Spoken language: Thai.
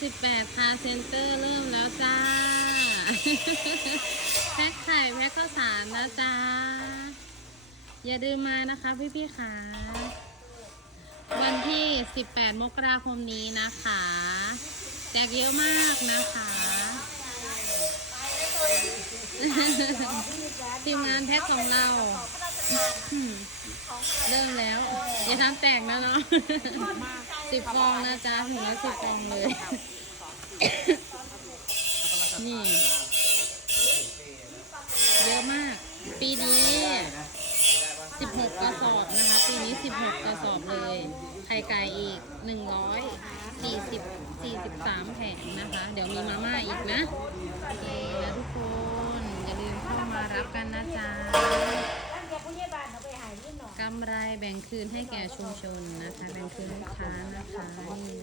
18คาเซ็นเตอร์เริ่มแล้วจ้า แพ็คไข่แพ็คข้าวสารนะจ้าอย่าลืมมานะคะพี่ๆค่ะวันที่18มกราคมนี้นะคะแจกเยอะมากนะคะทีมงานแพ็คของเราเริ่มแล้วอย่าทำแตกนะเนาะ10 ฟองนะจ๊ะถึงแล้ว10 ฟองเลยนี่เยอะมากปีนี้16 กระสอบนะคะปีนี้16 กระสอบเลยไข่ไก่อีก43 แผงนะคะเดี๋ยวมีมาม่าอีกนะโอเคนะทุกคนอย่าลืมเข้ามารับกันนะจ๊ะกำไรแบ่งคืนให้แก่ชุมชนนะคะแบ่งคืนลูกค้านะคะนี่